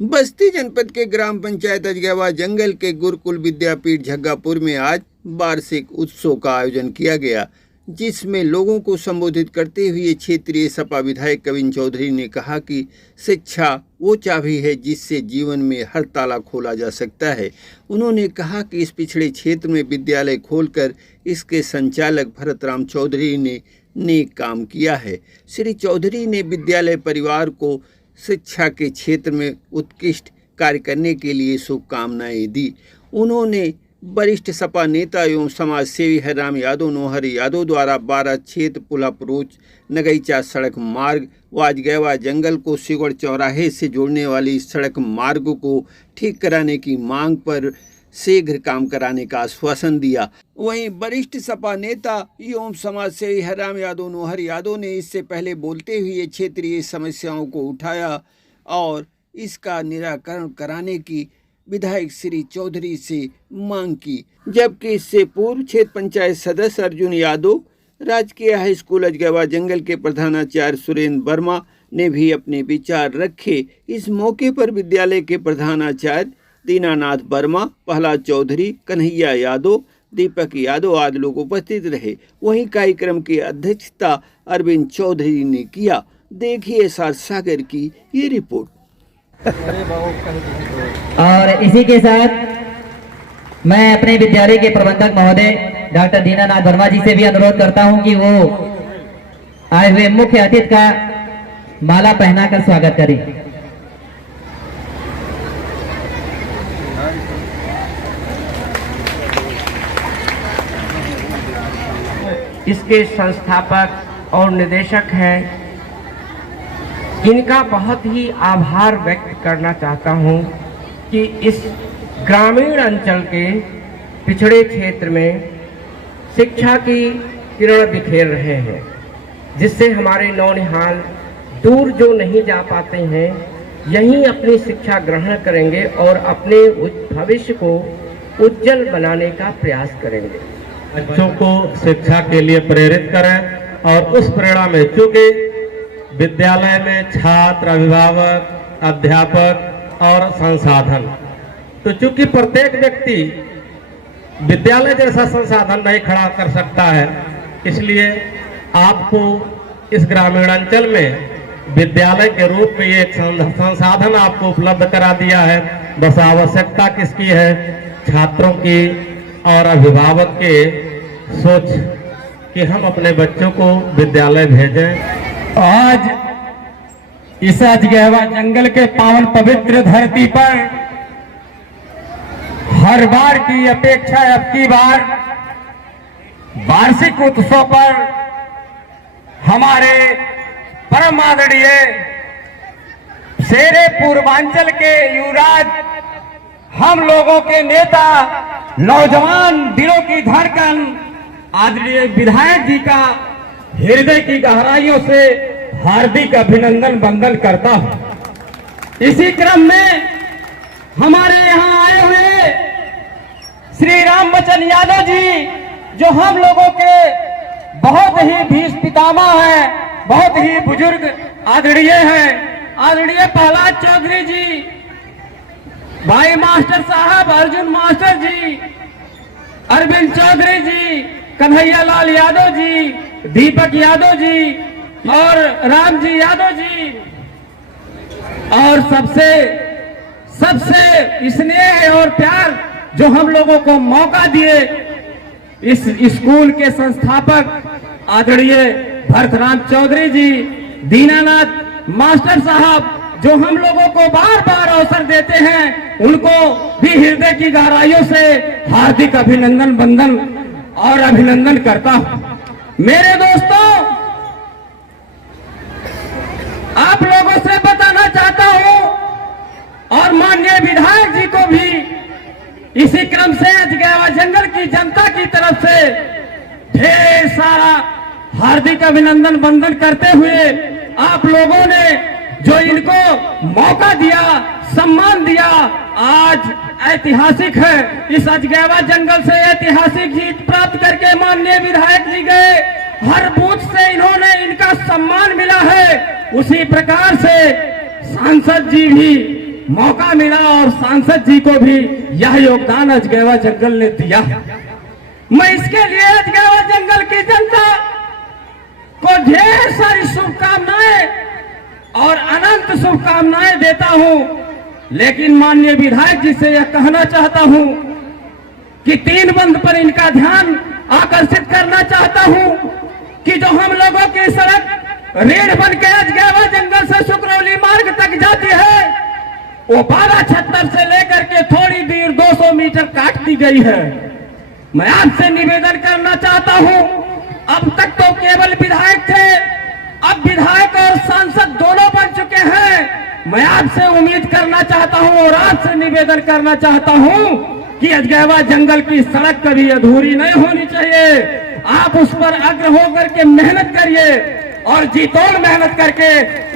बस्ती जनपद के ग्राम पंचायत अजगैवा जंगल के गुरुकुल विद्यापीठ झग्गापुर में आज वार्षिक उत्सव का आयोजन किया गया, जिसमें लोगों को संबोधित करते हुए क्षेत्रीय सपा विधायक कविन चौधरी ने कहा कि शिक्षा वो चाबी है जिससे जीवन में हर ताला खोला जा सकता है। उन्होंने कहा कि इस पिछड़े क्षेत्र में विद्यालय खोलकर इसके संचालक भरतराम चौधरी ने नेक काम किया है। श्री चौधरी ने विद्यालय परिवार को शिक्षा के क्षेत्र में उत्कृष्ट कार्य करने के लिए शुभकामनाएं दी। उन्होंने वरिष्ठ सपा नेता एवं समाज सेवी हरराम यादव नौहरी यादव द्वारा 12 क्षेत्र पुलापरोच नगईचा सड़क मार्ग व अजगैवा जंगल को सिगड़ चौराहे से जोड़ने वाली सड़क मार्ग को ठीक कराने की मांग पर शीघ्र काम कराने का आश्वासन दिया। वहीं वरिष्ठ सपा नेता एवं समाज सेवी हरराम यादव नौहरी यादव ने इससे पहले बोलते हुए क्षेत्रीय समस्याओं को उठाया और इसका निराकरण कराने की विधायक श्री चौधरी से मांग की, जबकि इससे पूर्व क्षेत्र पंचायत सदस्य अर्जुन यादव, राजकीय हाई स्कूल अजगैवा जंगल के प्रधानाचार्य सुरेंद्र वर्मा ने भी अपने विचार रखे। इस मौके पर विद्यालय के प्रधानाचार्य दीनानाथ वर्मा, प्रहलाद चौधरी, कन्हैया यादव, दीपक यादव आदि लोग उपस्थित रहे। वहीं कार्यक्रम की अध्यक्षता अरविंद चौधरी ने किया। देखिए एसआर सागर की ये रिपोर्ट। और इसी के साथ मैं अपने विद्यालय के प्रबंधक महोदय डॉक्टर दीनानाथ वर्मा जी से भी अनुरोध करता हूं कि वो आए हुए मुख्य अतिथि का माला पहनाकर स्वागत करें। इसके संस्थापक और निदेशक हैं, इनका बहुत ही आभार व्यक्त करना चाहता हूं कि इस ग्रामीण अंचल के पिछड़े क्षेत्र में शिक्षा की किरण बिखेर रहे हैं, जिससे हमारे नौनिहाल दूर जो नहीं जा पाते हैं यहीं अपनी शिक्षा ग्रहण करेंगे और अपने भविष्य को उज्जवल बनाने का प्रयास करेंगे। बच्चों को शिक्षा के लिए प्रेरित करें और उस प्रेरणा में, चूंकि विद्यालय में छात्र, अभिभावक, अध्यापक और संसाधन, तो चूंकि प्रत्येक व्यक्ति विद्यालय जैसा संसाधन नहीं खड़ा कर सकता है, इसलिए आपको इस ग्रामीण अंचल में विद्यालय के रूप में ये एक संसाधन आपको उपलब्ध करा दिया है। बस आवश्यकता किसकी है? छात्रों की और अभिभावक के सोच कि हम अपने बच्चों को विद्यालय भेजें। आज इस अजगैवा जंगल के पावन पवित्र धरती पर हर बार की अपेक्षा अब की बार वार्षिक उत्सव पर हमारे परम आदरणीय शेरे पूर्वांचल के युवराज, हम लोगों के नेता, नौजवान दिलों की धड़कन आदरणीय विधायक जी का हृदय की गहराइयों से हार्दिक अभिनंदन वंदन करता हूं। इसी क्रम में हमारे यहां आए हुए श्री राम बच्चन यादव जी, जो हम लोगों के बहुत ही भीष्म पितामह हैं, बहुत ही बुजुर्ग आदरणीय हैं, आदरणीय प्रहलाद चौधरी जी, भाई मास्टर साहब अर्जुन मास्टर जी, अरविंद चौधरी जी, कन्हैया लाल यादव जी, दीपक यादव जी और राम जी यादव जी, और सबसे स्नेह और प्यार जो हम लोगों को मौका दिए, इस स्कूल के संस्थापक आदरणीय भरतराम चौधरी जी, दीनानाथ मास्टर साहब, जो हम लोगों को बार बार अवसर देते हैं, उनको भी हृदय की गहराइयों से हार्दिक अभिनंदन वंदन और अभिनंदन करता हूं। मेरे दोस्तों, आप लोगों से बताना चाहता हूं और माननीय विधायक जी को भी इसी क्रम से अजगैवा जंगल की जनता की तरफ से ढेर सारा हार्दिक अभिनंदन वंदन करते हुए, आप लोगों ने जो इनको मौका दिया, सम्मान दिया, आज ऐतिहासिक है। इस अजगैवा जंगल से ऐतिहासिक जीत प्राप्त करके माननीय विधायक जी गए, हर बूथ से इन्होंने इनका सम्मान मिला है। उसी प्रकार से सांसद जी भी मौका मिला और सांसद जी को भी यह योगदान अजगैवा जंगल ने दिया। मैं इसके लिए अजगैवा जंगल की जनता को ढेर सारी शुभकामनाएं और अनंत शुभकामनाएं देता हूं। लेकिन माननीय विधायक जी से यह कहना चाहता हूं कि 3 बंद पर इनका ध्यान आकर्षित करना चाहता हूं कि जो हम लोगों की सड़क रेड बन के अजगैवा जंगल से सुकरौली मार्ग तक जाती है, वो 1276 से लेकर के थोड़ी दूर 200 मीटर काट दी गई है। मैं आपसे निवेदन करना चाहता हूं, अब तक तो केवल विधायक थे, अब विधायक और सांसद दोनों बन चुके हैं। मैं आपसे उम्मीद करना चाहता हूं और आपसे निवेदन करना चाहता हूं कि अजगैवा जंगल की सड़क कभी अधूरी नहीं होनी चाहिए। आप उस पर अग्र होकर के मेहनत करिए और जी तोड़ मेहनत करके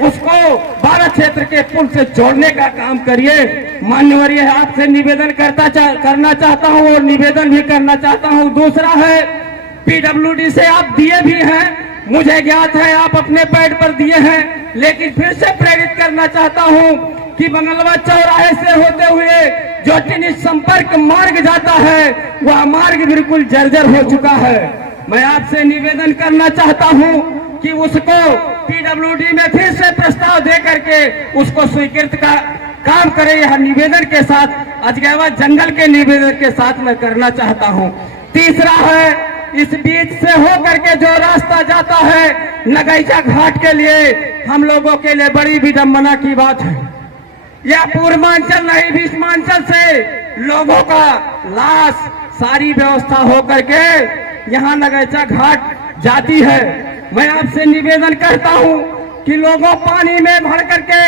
उसको 12 क्षेत्र के पुल से जोड़ने का काम करिए। माननीय आपसे निवेदन करना चाहता हूं और निवेदन भी करना चाहता हूं। दूसरा है, पीडब्ल्यूडी से आप दिए भी हैं, मुझे ज्ञात है आप अपने पैड पर दिए हैं, लेकिन फिर से प्रेरित करना चाहता हूं कि बंगलवा चौराहे से होते हुए जो टिनिस संपर्क मार्ग जाता है वह मार्ग बिल्कुल जर्जर हो चुका है। मैं आपसे निवेदन करना चाहता हूं कि उसको पीडब्ल्यूडी में फिर से प्रस्ताव दे करके उसको स्वीकृत का काम करे। यह निवेदन के साथ अजगैवा जंगल के निवेदन के साथ मैं करना चाहता हूं। तीसरा है, इस बीच से होकर के जो रास्ता जाता है नगैचा घाट के लिए, हम लोगों के लिए बड़ी विडंबना की बात है। यह पूर्वांचल नहीं पश्चिमांचल से लोगों का लाश सारी व्यवस्था होकर के यहाँ नगैचा घाट जाती है। मैं आपसे निवेदन करता हूँ कि लोगों पानी में भर करके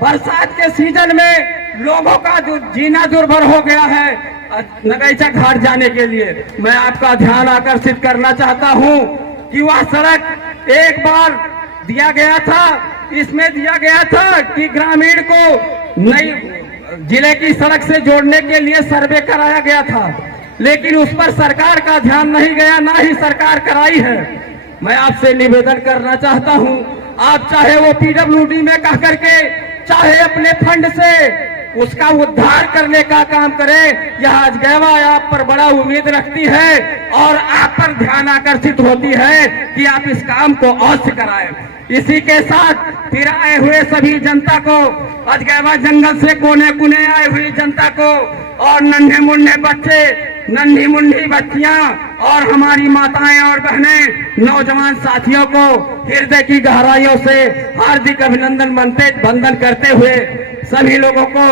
बरसात के सीजन में लोगों का जो जीना दुर्भर हो गया है नगैचा घाट जाने के लिए। मैं आपका ध्यान आकर्षित करना चाहता हूं कि वह सड़क एक बार दिया गया था, इसमें दिया गया था कि ग्रामीण को नई जिले की सड़क से जोड़ने के लिए सर्वे कराया गया था, लेकिन उस पर सरकार का ध्यान नहीं गया, ना ही सरकार कराई है। मैं आपसे निवेदन करना चाहता हूं, आप चाहे वो पीडब्ल्यूडी में कह करके चाहे अपने फंड से उसका उद्धार करने का काम करें। यह अजगैवा आप पर बड़ा उम्मीद रखती है और आप पर ध्यान आकर्षित होती है कि आप इस काम को अवश्य कराएं। इसी के साथ फिर आए हुए सभी जनता को, अजगैवा जंगल से कोने कोने आए हुई जनता को और नन्हे मुन्ने बच्चे, नन्ही मुन्नी बच्चियां और हमारी माताएं और बहनें, नौजवान साथियों को हृदय की गहराइयों से हार्दिक अभिनंदन वंदन करते हुए सभी लोगों को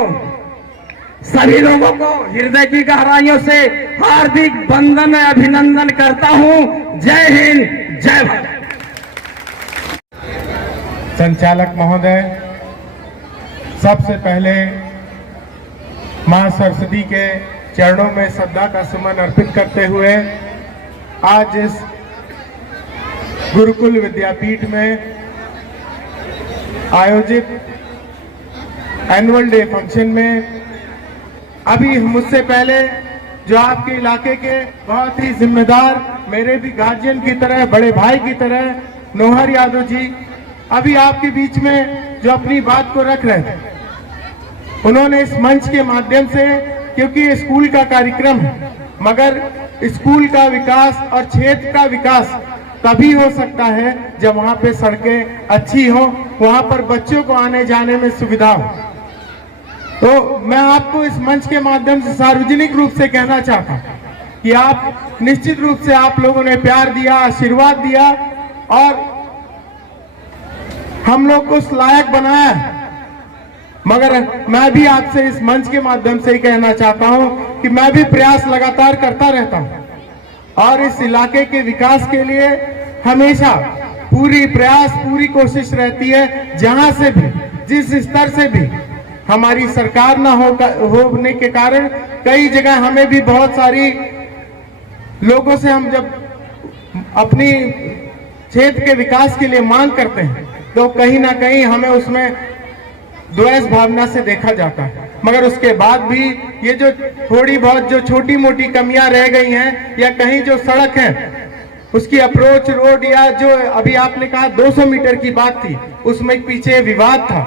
हृदय की गहराइयों से हार्दिक वंदन अभिनंदन करता हूं। जय हिंद, जय भारत। संचालक महोदय, सबसे पहले मां सरस्वती के चरणों में श्रद्धा का सुमन अर्पित करते हुए आज इस गुरुकुल विद्यापीठ में आयोजित एनुअल डे फंक्शन में अभी मुझसे पहले जो आपके इलाके के बहुत ही जिम्मेदार, मेरे भी गार्जियन की तरह, बड़े भाई की तरह नोहर यादव जी अभी आपके बीच में जो अपनी बात को रख रहे थे, उन्होंने इस मंच के माध्यम से, क्योंकि ये स्कूल का कार्यक्रम है, मगर स्कूल का विकास और क्षेत्र का विकास तभी हो सकता है जब वहां पे सड़कें अच्छी हो, वहां पर बच्चों को आने जाने में सुविधा हो। तो मैं आपको इस मंच के माध्यम से सार्वजनिक रूप से कहना चाहता हूं कि आप निश्चित रूप से आप लोगों ने प्यार दिया, आशीर्वाद दिया और हम लोग को उस लायक बनाया है। मगर मैं भी आपसे इस मंच के माध्यम से ही कहना चाहता हूं कि मैं भी प्रयास लगातार करता रहता हूं और इस इलाके के विकास के लिए हमेशा पूरी कोशिश रहती है। जहां से भी, जिस स्तर से भी हमारी सरकार ना होने के कारण कई जगह हमें भी बहुत सारी लोगों से हम जब अपनी क्षेत्र के विकास के लिए मांग करते हैं तो कहीं ना कहीं हमें उसमें द्वेष भावना से देखा जाता है। मगर उसके बाद भी ये जो थोड़ी बहुत जो छोटी मोटी कमियां रह गई हैं या कहीं जो सड़क है उसकी अप्रोच रोड या जो अभी आपने कहा 200 मीटर की बात थी, उसमें पीछे विवाद था,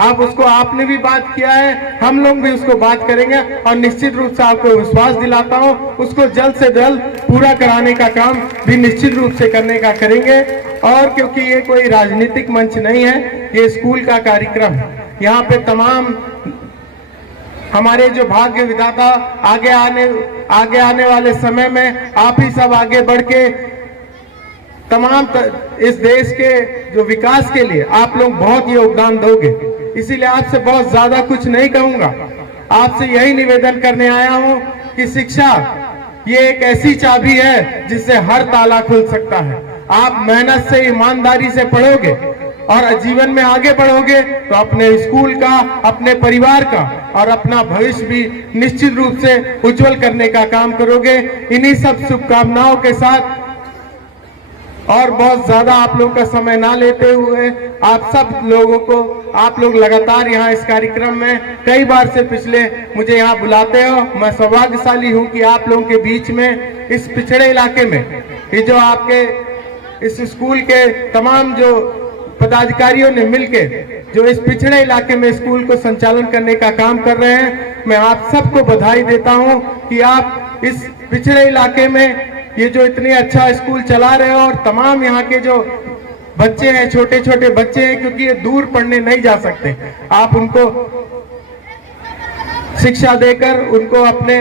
अब उसको आपने भी बात किया है, हम लोग भी उसको बात करेंगे और निश्चित रूप से आपको विश्वास दिलाता हूं उसको जल्द से जल्द पूरा कराने का काम भी निश्चित रूप से करने का करेंगे। और क्योंकि ये कोई राजनीतिक मंच नहीं है, ये स्कूल का कार्यक्रम है, यहाँ पे तमाम हमारे जो भाग्य विधाता आगे आने वाले समय में आप ही सब आगे बढ़ के तमाम इस देश के जो विकास के लिए आप लोग बहुत योगदान दोगे। इसीलिए आपसे बहुत ज्यादा कुछ नहीं कहूंगा, आपसे यही निवेदन करने आया हूं कि शिक्षा ये एक ऐसी चाबी है जिससे हर ताला खुल सकता है। आप मेहनत से ईमानदारी से पढ़ोगे और जीवन में आगे बढ़ोगे तो अपने स्कूल का, अपने परिवार का और अपना भविष्य भी निश्चित रूप से उज्जवल करने का काम करोगे। इन्हीं सब शुभकामनाओं के साथ और बहुत ज्यादा आप लोगों का समय ना लेते हुए आप सब लोगों को, आप लोग लगातार यहाँ इस कार्यक्रम में कई बार से पिछले मुझे यहाँ बुलाते हो, मैं सौभाग्यशाली हूँ कि आप लोगों के बीच में इस पिछड़े इलाके में ये जो आपके इस स्कूल के तमाम जो पदाधिकारियों ने मिलके जो इस पिछड़े इलाके में स्कूल को संचालन करने का काम कर रहे हैं, मैं आप सबको बधाई देता हूं कि आप इस पिछड़े इलाके में ये जो इतने अच्छा स्कूल चला रहे हो और तमाम यहाँ के जो बच्चे हैं, छोटे छोटे बच्चे हैं, क्योंकि ये दूर पढ़ने नहीं जा सकते, आप उनको शिक्षा देकर उनको अपने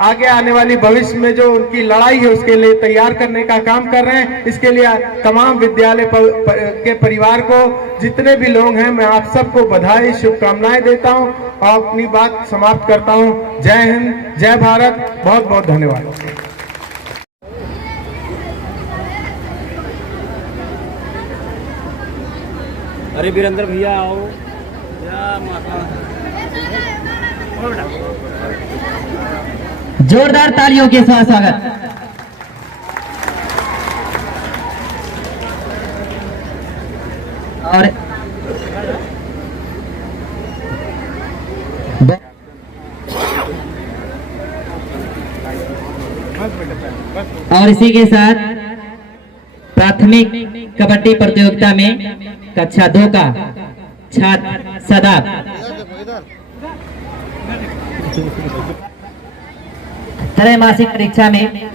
आगे आने वाली भविष्य में जो उनकी लड़ाई है उसके लिए तैयार करने का काम कर रहे हैं। इसके लिए तमाम विद्यालय के परिवार को, जितने भी लोग हैं, मैं आप सबको बधाई शुभकामनाएं देता हूं और अपनी बात समाप्त करता हूं। जय हिंद, जय भारत, बहुत बहुत धन्यवाद। अरे वीरेंद्र भैया आओ। जोरदार तालियों के साथ स्वागत। और इसी के साथ प्राथमिक कबड्डी प्रतियोगिता में कक्षा 2 का छात्र सदाब त्रैमासिक परीक्षा में